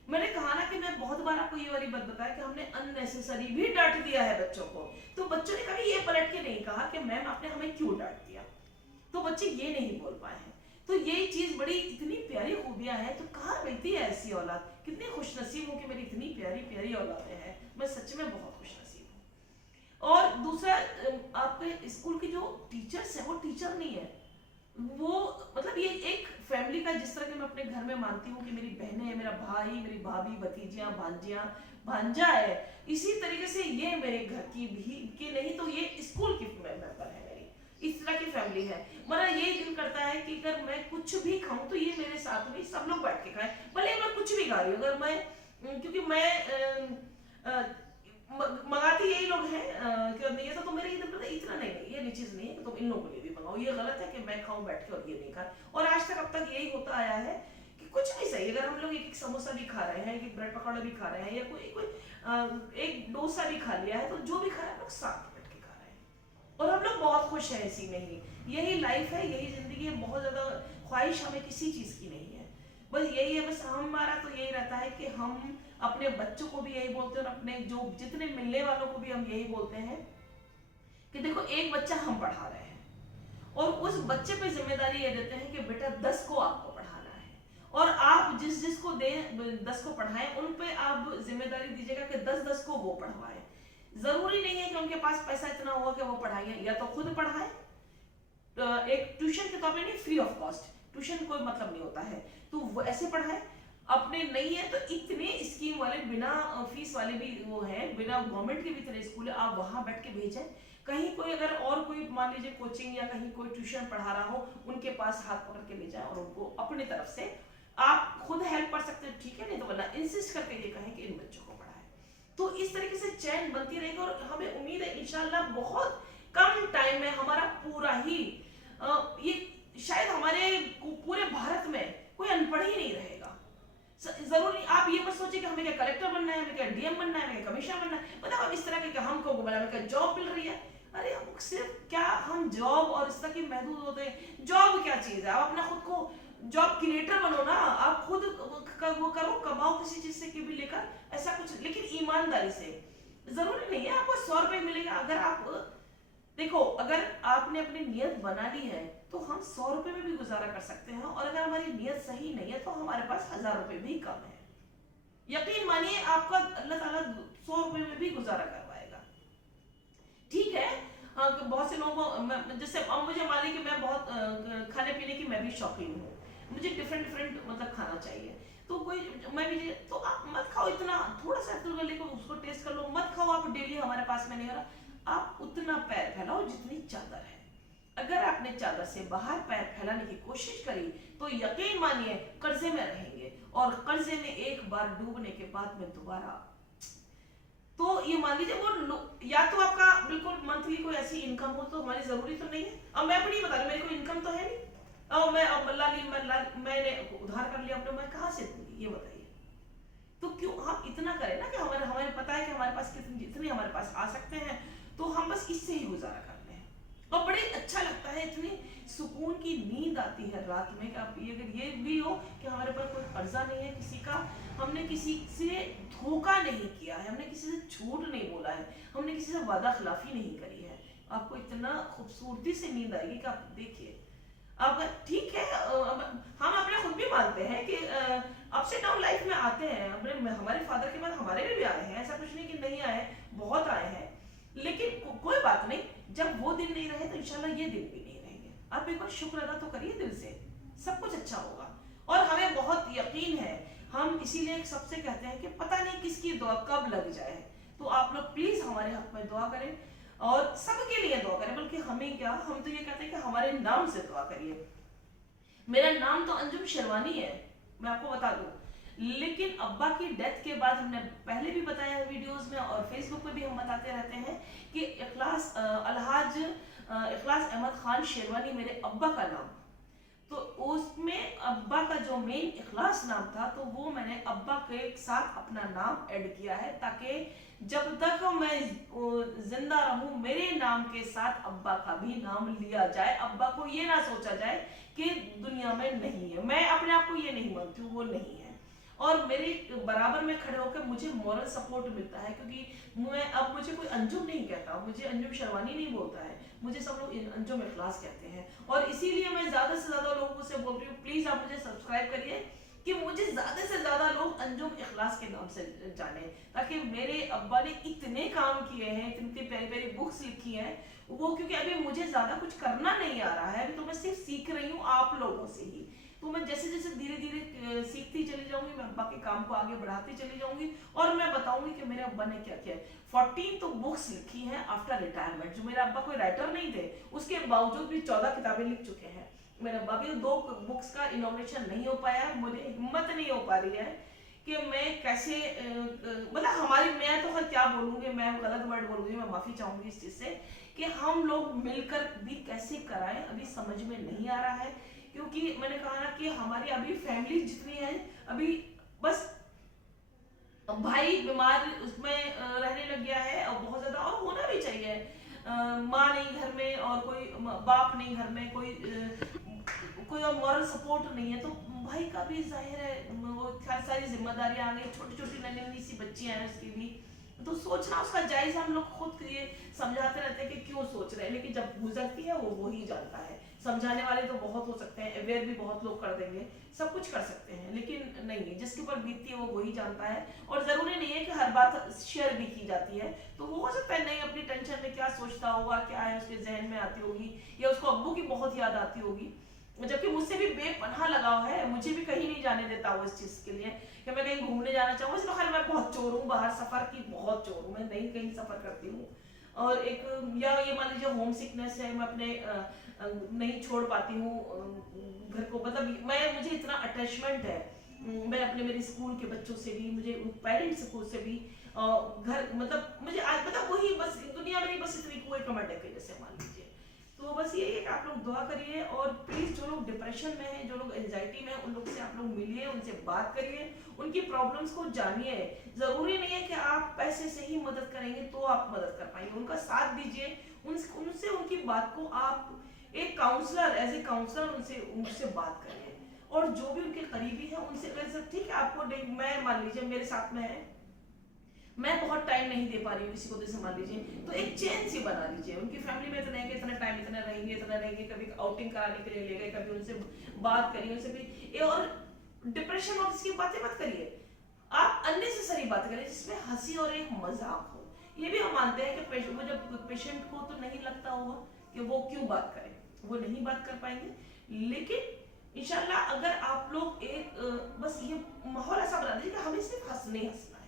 मैंने कहा ना कि मैं बहुत बार आपको ये वाली बात बताया कि हमने अननेसेसरी भी डांट दिया है बच्चों को, तो बच्चों ने कभी ये पलट के नहीं कहा कि मैम आपने हमें क्यों डांट दिया, तो बच्चे ये नहीं बोल पाए हैं। तो यही चीज बड़ी इतनी प्यारी खूबियां हैं, तो कहाँ मिलती है ऐसी औलाद। कितनी खुशनसीब हूँ कि मेरी इतनी प्यारी प्यारी औलादें हैं, मैं सच में बहुत खुशनसीब हूँ। और दूसरा, आपके स्कूल के जो टीचर्स है वो टीचर नहीं है, वो मतलब ये एक फैमिली का, जिस तरह के मैं अपने घर में मानती हूँ कि मेरी बहनें है, मेरा भाई, मेरी भाभी, भतीजियां, भांजियां, भांजा है, इसी तरीके से ये मेरे घर की भी कि नहीं तो ये स्कूल की मेंबर है मेरी, इस तरह की फैमिली है। मेरा यही दिल करता है कि अगर मैं कुछ भी खाऊं तो ये मेरे साथ में सब लोग बैठ के खाएं, भले मैं कुछ भी खा रही हूँ। अगर मैं, क्योंकि मैं मंगाते यही लोग हैं कि नहीं है तो मेरे ये दिल करता है इतना नहीं, ये चीज नहीं है कि तुम इन लोगों के लिए भी मंगाओ, ये गलत है कि मैं खाऊं बैठ के और ये नहीं खा। और आज तक अब तक यही होता आया है कि कुछ भी सही, अगर हम लोग एक एक समोसा भी खा रहे हैं, एक ब्रेड पकौड़ा भी खा रहे हैं, या कोई कोई एक डोसा भी खा लिया है, तो जो भी खा रहे हैं लोग साथ बैठ के खा रहे हैं और हम लोग बहुत खुश हैं इसी में ही। यही लाइफ है, यही जिंदगी है, बहुत ज्यादा ख्वाहिश हमें किसी चीज की नहीं है, बस यही है। बस हमारा तो यही रहता है कि हम अपने बच्चों को भी यही बोलते हैं और अपने जो जितने मिलने वालों को भी हम यही बोलते हैं कि देखो एक बच्चा हम पढ़ा रहे हैं और उस बच्चे पे जिम्मेदारी ये देते हैं कि बेटा 10 को आपको पढ़ाना है, और आप जिस जिस को दे 10 को पढ़ाएं, उन पे आप जिम्मेदारी दीजिएगा कि 10 को वो पढ़वाएं। जरूरी नहीं है कि उनके पास पैसा इतना होगा कि वो पढ़ाएं, या तो खुद पढ़ाएं, एक ट्यूशन के तौर पे नहीं, फ्री ऑफ कॉस्ट, ट्यूशन कोई मतलब नहीं होता है, तो वो ऐसे पढ़ाएं। अपने नहीं है तो इतने स्कीम वाले बिना फीस वाले भी वो है, बिना गवर्नमेंट के भी इतने स्कूल है, आप वहां बैठ के भेजें। कहीं कोई अगर और कोई मान लीजिए कोचिंग या कहीं कोई ट्यूशन पढ़ा रहा हो, उनके पास हाथ पकड़ के ले जाए और उनको अपनी तरफ से आप खुद हेल्प कर सकते हैं, ठीक है, नहीं तो वरना इंसिस्ट करके ये कहें कि इन बच्चों को पढ़ाएं। तो इस तरीके से चैन बनती रहेगी और हमें उम्मीद है इंशाल्लाह बहुत कम टाइम में हमारा पूरा ही ये शायद हमारे पूरे भारत में कोई अनपढ़ ही नहीं रहेगा। जरूरी आप ये मत सोचिए कि हमें क्या कलेक्टर बनना है, हमें क्या डीएम बनना है, हमें क्या कमिश्नर बनना है, मतलब अब इस तरह के हमको बोला हमें क्या जॉब मिल रही है। अरे हम सिर्फ क्या हम जॉब और इस तरह के महदूद होते हैं। जॉब क्या चीज है, आप अपना खुद को जॉब क्रिएटर बनो ना, आप खुद वो करो, कमाओ किसी चीज से भी लेकर, ऐसा कुछ, लेकिन ईमानदारी से। जरूरी नहीं है आपको 100 रुपए मिलेगा, अगर आप देखो अगर आपने अपनी नियत बना ली है तो हम 100 रुपए में भी गुजारा कर सकते हैं, और अगर हमारी नियत सही नहीं है तो हमारे पास 1000 रुपए भी कम है। यकीन मानिए आपका अल्लाह ताला 100 रुपए में भी गुजारा करवाएगा। ठीक है, बहुत से लोगों को, जैसे अब मुझे मान लीजिए कि मैं बहुत खाने पीने की मैं भी शौकीन हूँ, मुझे डिफरेंट डिफरेंट मतलब खाना चाहिए, तो कोई मैं भी, तो आप मत खाओ इतना, थोड़ा सा लेकर उसको टेस्ट कर लो, मत खाओ आप डेली हमारे पास में नहीं हो रहा, आप उतना पैर फैलाओ जितनी चादर है। अगर आपने चादर से बाहर पैर फैलाने की कोशिश करी तो यकीन मानिए कर्जे में रहेंगे, और कर्जे में एक बार डूबने के बाद में दोबारा, तो ये मान लीजिए वो या तो आपका बिल्कुल मंथली कोई ऐसी इनकम हो, तो हमारी जरूरी तो नहीं है, अब मैं अपनी बता रही, मेरी कोई इनकम तो है नहीं, अब मैंने उधार कर लिया अपने, मैं कहाँ से दूंगी ये बताइए। तो क्यों हम इतना करें ना कि हमारे पता है कि हमारे पास जितने हमारे पास आ सकते हैं, तो हम बस इससे ही गुजारा कर लें। और बड़े अच्छा लगता है, इतनी सुकून की नींद आती है रात में कि आप अगर ये भी हो कि हमारे पास कोई कर्जा नहीं है किसी का, हमने किसी से धोखा नहीं किया है, हमने किसी से झूठ नहीं बोला है, हमने किसी से वादा खिलाफी नहीं करी है, आपको इतना खूबसूरती से नींद आएगी कि आप देखिए। अब ठीक है, हम अपने खुद भी मानते हैं कि अप्स एंड डाउन लाइफ में आते हैं, अपने हमारे फादर के बाद हमारे भी आए हैं, ऐसा कुछ नहीं कि नहीं आए, बहुत आए हैं, लेकिन कोई बात नहीं, जब वो दिन नहीं रहे तो इंशाल्लाह ये दिन भी नहीं रहेंगे। आप एक बार शुक्र अदा तो करिए दिल से, सब कुछ अच्छा होगा। और हमें बहुत यकीन है, हम इसीलिए सबसे कहते हैं कि पता नहीं किसकी दुआ कब लग जाए, तो आप लोग प्लीज हमारे हक में दुआ करें और सबके लिए दुआ करें, बल्कि हमें क्या, हम तो ये कहते हैं कि हमारे नाम से दुआ करिए। मेरा नाम तो अंजुम शेरवानी है, मैं आपको बता दूं, लेकिन अब्बा की डेथ के बाद, हमने पहले भी बताया है वीडियोस में और फेसबुक पे भी हम बताते रहते हैं कि अलहाज इखलास अहमद खान शेरवानी मेरे अब्बा का नाम, तो उसमें अब्बा का जो मेन इखलास नाम था, तो वो मैंने अब्बा के साथ अपना नाम ऐड किया है, ताकि जब तक मैं जिंदा रहूं मेरे नाम के साथ अब्बा का भी नाम लिया जाए, अब्बा को ये ना सोचा जाए कि दुनिया में नहीं है। मैं अपने आप को ये नहीं मानती हूँ वो नहीं है, और मेरे बराबर में खड़े होकर मुझे मॉरल सपोर्ट मिलता है, क्योंकि मैं अब मुझे कोई अंजुम नहीं कहता, मुझे अंजुम शर्वानी नहीं बोलता है, मुझे सब लोग अंजुम इखलास कहते हैं। और इसीलिए मैं ज्यादा से ज्यादा लोगों से बोल रही हूँ, प्लीज आप मुझे सब्सक्राइब करिए कि मुझे ज्यादा से ज्यादा लोग अंजुम इखलास के नाम से जाने, ताकि मेरे अब्बा ने इतने काम किए हैं, इतनी प्यारी प्यारी बुक्स लिखी हैं वो, क्योंकि अभी मुझे ज्यादा कुछ करना नहीं आ रहा है, अभी तो मैं सिर्फ सीख रही हूँ आप लोगों से ही। तो मैं जैसे जैसे धीरे धीरे सीखती चली जाऊंगी, मैं अब्बा के काम को आगे बढ़ाती चली जाऊंगी, और मैं बताऊंगी कि मेरे अब्बा ने क्या किया है। 14 तो बुक्स लिखी हैं आफ्टर रिटायरमेंट, जो मेरे अब्बा कोई राइटर नहीं थे, उसके बावजूद भी 14 किताबें लिख चुके हैं मेरे अब्बा भी। 2 बुक्स का इनॉग्रेशन नहीं हो पाया, मुझे हिम्मत नहीं हो पा रही है कि मैं कैसे मतलब हमारी, मैं तो क्या बोलूंगी, मैं गलत वर्ड बोलूंगी, मैं माफी चाहूंगी इस चीज से, कि हम लोग मिलकर भी कैसे कराएं, अभी समझ में नहीं आ रहा है। क्योंकि मैंने कहा ना कि हमारी अभी फैमिली जितनी है, अभी बस भाई बीमार उसमें रहने लग गया है, और बहुत ज्यादा, और होना भी चाहिए। माँ नहीं घर में, और कोई बाप नहीं घर में, कोई और मॉरल सपोर्ट नहीं है, तो भाई का भी जाहिर है वो सारी जिम्मेदारियां आ गई, छोटी छोटी नन्ही नन्ही सी बच्चियां हैं उसकी भी, तो सोचना उसका जायज, हम लोग खुद ये समझाते रहते हैं कि क्यों सोच रहे हैं, लेकिन जब गुजरती है वो ही जानता है। समझाने वाले तो बहुत हो सकते हैं, अवेयर भी बहुत लोग कर देंगे, सब कुछ कर सकते हैं, लेकिन नहीं, जिसके ऊपर बीतती है वो ही जानता है। और जरूरी नहीं है कि हर बात शेयर भी की जाती है, तो वो हो सकता है नहीं अपनी टेंशन में क्या सोचता होगा, क्या है उसके जहन में आती होगी, या उसको अब्बू की बहुत याद आती होगी, जबकि मुझसे भी बेपनाह लगाव है, मुझे भी कहीं नहीं जाने देता वो इस चीज के लिए कि मैं कहीं घूमने जाना चाहूँ। इसलिए खैर मैं बहुत चोर हूँ, बाहर सफर की बहुत चोर हूँ, मैं नहीं कहीं सफर करती हूँ। और एक, या ये मान लीजिए होम सिकनेस है, मैं अपने नहीं छोड़ पाती हूँ घर को, मतलब मैं, मुझे इतना अटैचमेंट है, मैं अपने मेरे स्कूल के बच्चों से भी, मुझे पेरेंट्स से भी, घर, मतलब मुझे आज मतलब वही बस दुनिया में नहीं, बस इतनी कोई टमाटर के जैसे मान लीजिए। तो बस यही है कि आप लोग दुआ करिए, और प्लीज जो लोग डिप्रेशन में हैं, जो लोग एंजाइटी में हैं, उन लोग से आप लोग मिलिए, उनसे बात करिए, उनकी प्रॉब्लम्स को जानिए। जरूरी नहीं है कि आप पैसे से ही मदद करेंगे तो आप मदद कर पाएंगे, उनका साथ दीजिए, उनसे उनकी बात को आप एक काउंसलर, एज ए काउंसलर उनसे उनसे बात करिए। और जो भी उनके करीबी है उनसे, ठीक है आपको, मैं मान लीजिए मेरे साथ में है, मैं बहुत टाइम नहीं दे पा रही हूँ किसी को, जैसे मान लीजिए, तो एक चेन सी बना लीजिए, उनकी फैमिली में इतने इतना टाइम, इतना रहेंगे, कभी आउटिंग कराने के लिए ले गए, कभी उनसे बात करिए, उनसे भी। और डिप्रेशन और इसकी बातें मत करिए, आप अननेसेसरी बात करें जिसमें हंसी और एक मजाक हो। ये भी हम मानते हैं कि वो जब पेशेंट को तो नहीं लगता होगा कि वो क्यों बात करे, वो नहीं बात कर पाएंगे, लेकिन इंशाल्लाह अगर आप लोग एक बस ये माहौल ऐसा बना दीजिए कि हमें सिर्फ हंसना है,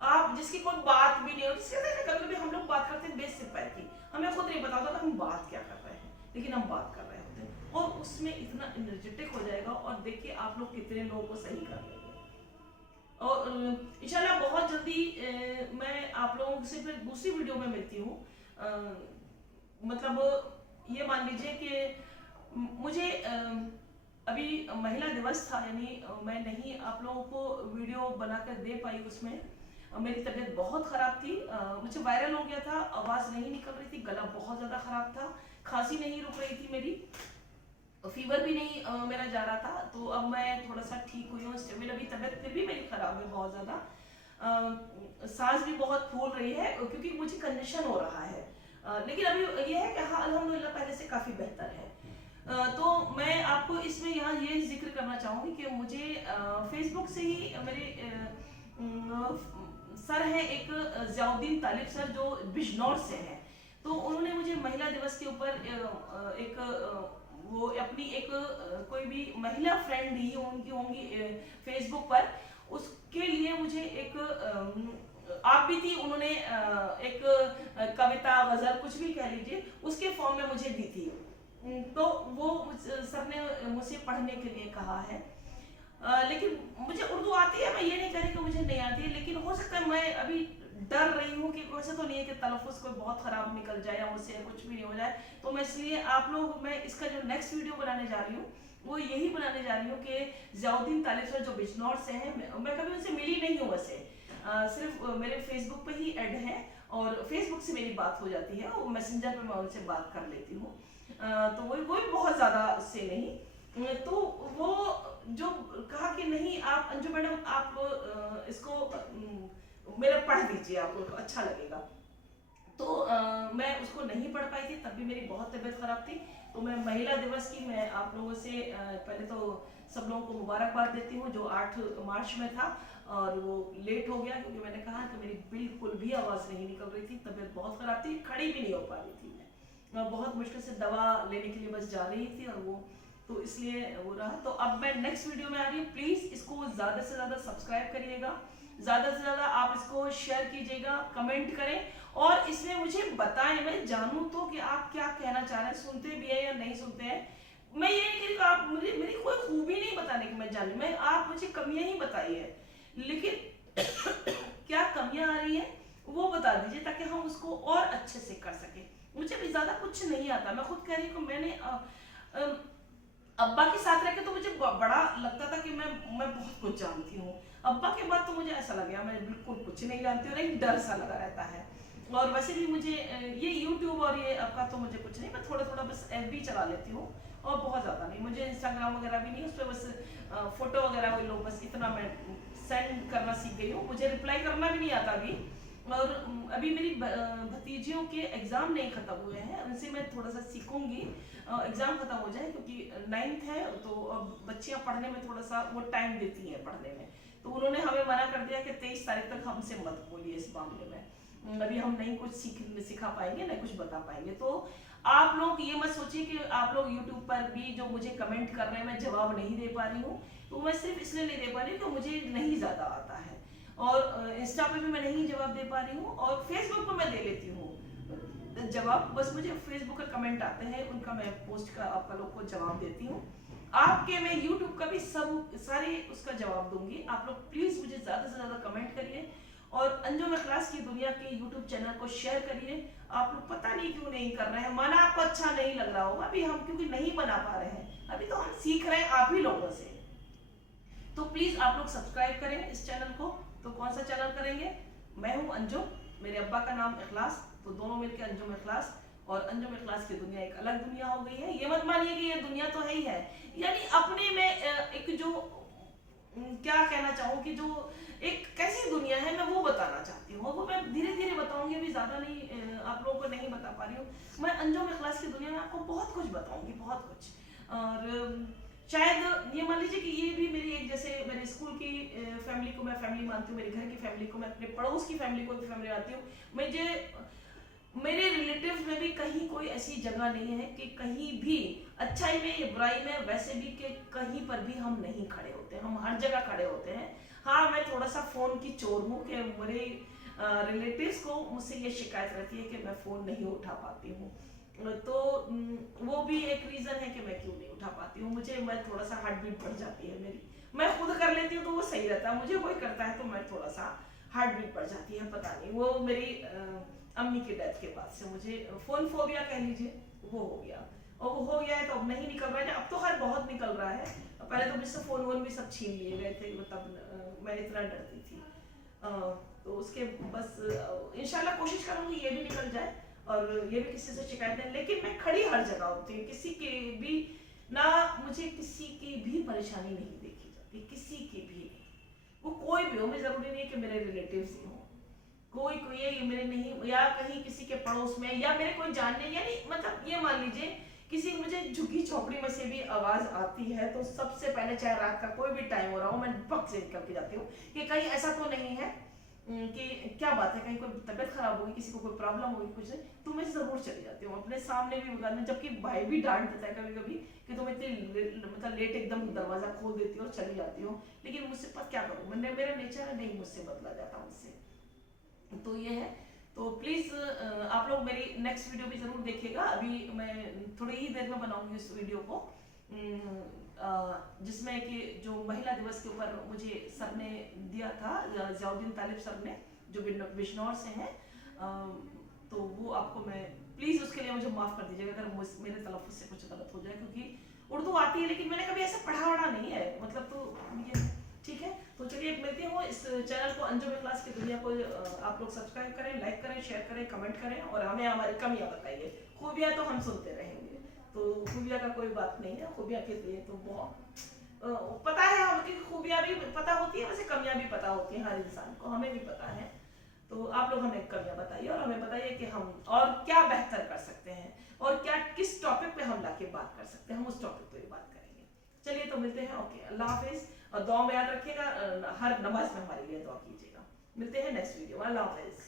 आप जिसकी कोई बात भी नहीं हो, जिसके कभी कभी हम लोग बात करते हैं बेस सिर पैर की, हमें खुद नहीं पता होता कि हम बात क्या कर रहे हैं, लेकिन हम बात कर रहे होते हैं, और उसमें इतना एनर्जेटिक हो जाएगा, और देखिए आप लोग कितने लोगों को सही कर लेंगे। और इंशाल्लाह बहुत जल्दी मैं आप लोगों से फिर दूसरी वीडियो में मिलती हूँ। मतलब ये मान लीजिए कि मुझे अभी महिला दिवस था, यानी मैं नहीं आप लोगों को वीडियो बनाकर दे पाई, उसमें मेरी तबीयत बहुत खराब थी, मुझे वायरल हो गया था, आवाज नहीं निकल रही थी, गला बहुत ज्यादा खराब था, खांसी नहीं रुक रही थी मेरी, फीवर भी नहीं मेरा जा रहा था। तो अब मैं थोड़ा सा ठीक हुई हूँ, स्टेबल, अभी तबीयत फिर भी मेरी खराब है बहुत ज्यादा, सांस भी बहुत फूल रही है क्योंकि मुझे कंजेशन हो रहा है, लेकिन अभी ये है कि हाँ अल्हम्दुलिल्लाह पहले से काफी बेहतर है। तो मैं आपको इसमें यहाँ ये जिक्र करना चाहूंगी कि मुझे फेसबुक से ही मेरे सर हैं एक जियाउद्दीन तालिब सर, जो बिजनौर से हैं, तो उन्होंने मुझे महिला दिवस के ऊपर एक वो अपनी एक कोई भी महिला फ्रेंड ही उनकी होंगी फेसबुक पर, उसके लिए मुझे एक आप भी थी, उन्होंने एक कविता गजल कुछ भी कह लीजिए उसके फॉर्म में मुझे दी थी, तो वो सर ने मुझसे पढ़ने के लिए कहा है। लेकिन मुझे उर्दू आती है, मैं ये नहीं कह रही कि मुझे नहीं आती है, लेकिन हो सकता है मैं अभी डर रही हूँ कि वैसे तो नहीं है कि तलफ़ुज़ कोई बहुत ख़राब निकल जाए या मुझसे कुछ भी नहीं हो जाए, तो मैं इसलिए आप लोग, मैं इसका जो नेक्स्ट वीडियो बनाने जा रही हूँ वो यही बनाने जा रही हूँ कि ज़ियाउद्दीन तालिब सर जो बिजनौर से हैं, मैं कभी उनसे मिली नहीं हूँ वैसे, सिर्फ मेरे फेसबुक पे ही ऐड है और फेसबुक से मेरी बात हो जाती है और मैसेंजर पे मैं उनसे बात कर लेती हूँ। तो वो भी बहुत ज़्यादा से नहीं, तो वो जो कहा कि नहीं आप अंजू मैडम आप इसको मेरा पढ़ दीजिए, आपको अच्छा लगेगा। तो मैं उसको नहीं पढ़ पाई थी, तब भी मेरी बहुत तबीयत खराब थी। तो मैं महिला दिवस की मैं आप लोगों से पहले तो सब लोगों को मुबारकबाद देती हूँ, जो 8 मार्च में था और वो लेट हो गया क्योंकि मैंने कहा कि मेरी बिल्कुल भी आवाज़ नहीं निकल रही थी, तबीयत बहुत खराब थी, खड़ी भी नहीं हो पा रही थी। मैं बहुत मुश्किल से दवा लेने के लिए बस जा रही थी और वो तो इसलिए वो रहा। तो अब मैं नेक्स्ट वीडियो में आ रही हूँ, प्लीज़ इसको ज़्यादा से ज़्यादा सब्सक्राइब करिएगा, ज़्यादा से ज़्यादा आप इसको शेयर कीजिएगा, कमेंट करें और इसमें मुझे बताएं, मैं जानूं तो कि आप क्या कहना चाह रहे हैं, सुनते भी हैं या नहीं सुनते हैं। मैं ये नहीं कह रही आप मुझे मेरी कोई खूबी नहीं बताने की मैं जान रही, मैं आप मुझे कमियां ही बताइए, लेकिन क्या कमियां आ रही है वो बता दीजिए ताकि हम उसको और अच्छे से कर सकें। मुझे भी ज़्यादा कुछ नहीं आता, मैं खुद कह रही हूँ मैंने अब्बा के साथ रह के तो मुझे बड़ा लगता था कि मैं बहुत कुछ जानती हूँ। अब्बा के बाद तो मुझे ऐसा लग गया मैं बिल्कुल कुछ नहीं जानती और एक डर सा लगा रहता है। और वैसे भी मुझे ये यूट्यूब और ये आपका तो मुझे कुछ नहीं, मैं थोड़ा थोड़ा बस FB चला लेती हूँ और बहुत ज़्यादा नहीं, मुझे इंस्टाग्राम वगैरह भी नहीं, उस पर बस फोटो वगैरह वो लोग बस इतना मैं सेंड करना सीख गई हूँ, मुझे रिप्लाई करना भी नहीं आता अभी। और अभी मेरी भतीजियों के एग्ज़ाम नहीं ख़त्म हुए हैं, उनसे मैं थोड़ा सा सीखूंगी, एग्ज़ाम ख़त्म हो जाए क्योंकि 9th है तो अब बच्चियाँ पढ़ने में थोड़ा सा वो टाइम देती हैं पढ़ने में। तो उन्होंने हमें मना कर दिया कि 23 तारीख तक हमसे मत बोलिए इस मामले में, अभी हम नहीं कुछ सिखा पाएंगे नहीं कुछ बता पाएंगे। तो आप लोग ये मत सोचिए कि आप लोग यूट्यूब पर भी जो मुझे कमेंट कर रहे हैं मैं जवाब नहीं दे पा रही हूँ, तो मैं सिर्फ इसलिए नहीं दे पा रही हूँ कि मुझे नहीं ज़्यादा आता है और इंस्टा पे भी मैं नहीं जवाब दे पा रही हूँ और फेसबुक पर मैं दे लेती हूँ जवाब, बस मुझे फेसबुक का कमेंट आते हैं उनका मैं पोस्ट का आपका लोग को जवाब देती हूँ। आपके मैं यूट्यूब का भी सब सारे उसका जवाब दूंगी। आप लोग प्लीज़ मुझे ज़्यादा से ज़्यादा कमेंट करिए और अंजुम इखलास की दुनिया के यूट्यूब चैनल को शेयर करिए। आप लोग पता नहीं क्यों नहीं कर रहे हैं, माना आपको अच्छा नहीं लग रहा होगा, अभी हम क्योंकि नहीं बना पा रहे हैं, अभी तो हम सीख रहे हैं आप ही लोगों से। तो प्लीज़ आप लोग सब्सक्राइब करें इस चैनल को। तो कौन सा चैनल करेंगे, मैं हूँ अंजुम, मेरे अब्बा का नाम इखलास, तो दोनों मिलकर अंजुम इखलास, और अंजुम इखलास की दुनिया एक अलग दुनिया हो गई है। ये मत मानिए कि ये दुनिया तो है ही है, यानी अपने में एक जो क्या कहना चाहूँ कि जो एक कैसी दुनिया है मैं वो बताना चाहती हूँ, वो मैं धीरे धीरे बताऊंगी, अभी ज़्यादा नहीं आप लोगों को नहीं बता पा रही हूँ। मैं अंजुम इखलास की दुनिया में आपको बहुत कुछ बताऊंगी, बहुत कुछ। और शायद ये मान लीजिए कि ये भी मेरी एक, जैसे मेरे स्कूल की फैमिली को मैं फैमिली मानती हूँ, मेरे घर की फैमिली को मैं अपने पड़ोस की फैमिली को भी फैमिली मानती हूँ। मुझे मेरे रिलेटिव में भी कहीं कोई ऐसी जगह नहीं है कि कहीं भी अच्छाई में या बुराई में वैसे भी कि कहीं पर भी हम नहीं खड़े होते, हम हर जगह खड़े होते हैं। हाँ, मैं थोड़ा सा फ़ोन की चोर हूँ कि मेरे रिलेटिव्स को मुझसे ये शिकायत रहती है कि मैं फ़ोन नहीं उठा पाती हूँ, तो वो भी एक रीज़न है कि मैं क्यों नहीं उठा पाती हूँ। मैं थोड़ा सा हार्ट बीट बढ़ जाती है मेरी, मैं खुद कर लेती हूँ तो वो सही रहता है, मुझे कोई करता है तो मैं थोड़ा सा हार्ट बीट बढ़ जाती है, पता नहीं, वो मेरी अम्मी के डेथ के बाद से मुझे फ़ोन फोबिया कह लीजिए वो हो गया, और वो हो गया है तो अब नहीं निकल रहा है, अब तो खैर बहुत निकल रहा है। पहले तो मुझसे फ़ोन वोन भी सब छीन लिए गए थे, मतलब मैं इतना डरती थी। तो उसके बस इंशाल्लाह कोशिश करूँगी ये भी निकल जाए और ये भी किसी से शिकायत नहीं, लेकिन मैं खड़ी हर जगह होती हूँ, किसी के भी ना, मुझे किसी की भी परेशानी नहीं देखी जाती, किसी की भी, वो कोई भी हो, मैं ज़रूरी नहीं है कि मेरे रिलेटिव्स ही हों, कोई ये मेरे नहीं, या कहीं किसी के पड़ोस में या मेरे कोई जानने, यानी मतलब ये मान लीजिए किसी मुझे झुकी झोपड़ी में से भी आवाज़ आती है तो सबसे पहले, चाहे रात का कोई भी टाइम हो रहा हो, मैं पक से निकल के जाती हूँ कि कहीं ऐसा तो नहीं है कि क्या बात है, कहीं कोई तबीयत खराब होगी, किसी को कोई प्रॉब्लम होगी कुछ नहीं, तो मैं ज़रूर चली जाती हूँ अपने सामने भी बता, जबकि भाई भी डांट देता है कभी कभी कि तुम इतनी मतलब लेट एकदम दरवाज़ा खोल देती हो और चली जाती हो, लेकिन मुझसे पर क्या करूँ, मैंने मेरा नेचर है, नहीं मुझसे बदला जाता मुझसे। तो ये है, तो प्लीज़ आप लोग मेरी नेक्स्ट वीडियो भी ज़रूर देखिएगा, अभी मैं थोड़ी ही देर में बनाऊंगी इस वीडियो को, जिसमें कि जो महिला दिवस के ऊपर मुझे सर ने दिया था, ज़ियाउद्दीन तालिब सर ने, जो बिजनौर से हैं, तो वो आपको मैं प्लीज़ उसके लिए मुझे माफ़ कर दीजिएगा अगर मेरे तलफ़ुज़ से कुछ गलत हो जाए, क्योंकि उर्दू आती है लेकिन मैंने कभी ऐसे पढ़ा वढ़ा नहीं है, मतलब तो ये ठीक है। तो चलिए मिलती हूँ। इस चैनल को अंजुम इखलास की दुनिया को आप लोग सब्सक्राइब करें, लाइक करें, शेयर करें, कमेंट करें और हमें हमारी कमियां बताइए। खूबियां तो हम सुनते रहेंगे, तो खूबियां का कोई बात नहीं है, खूबियां के लिए तो बहुत पता है, हमकी खूबियां भी पता होती है, वैसे कमियां भी पता होती हैं हर इंसान को, हमें भी पता है। तो आप लोग हमें कमियां बताइए और हमें बताइए कि हम और क्या बेहतर कर सकते हैं और क्या किस टॉपिक पे हम लाके बात कर सकते हैं, हम उस टॉपिक पे बात करेंगे। चलिए तो मिलते हैं, ओके, अल्लाह हाफिज। और दुआ में याद रखिएगा, हर नमाज में हमारे लिए दुआ कीजिएगा। मिलते हैं नेक्स्ट वीडियो, अल्लाह हाफिज।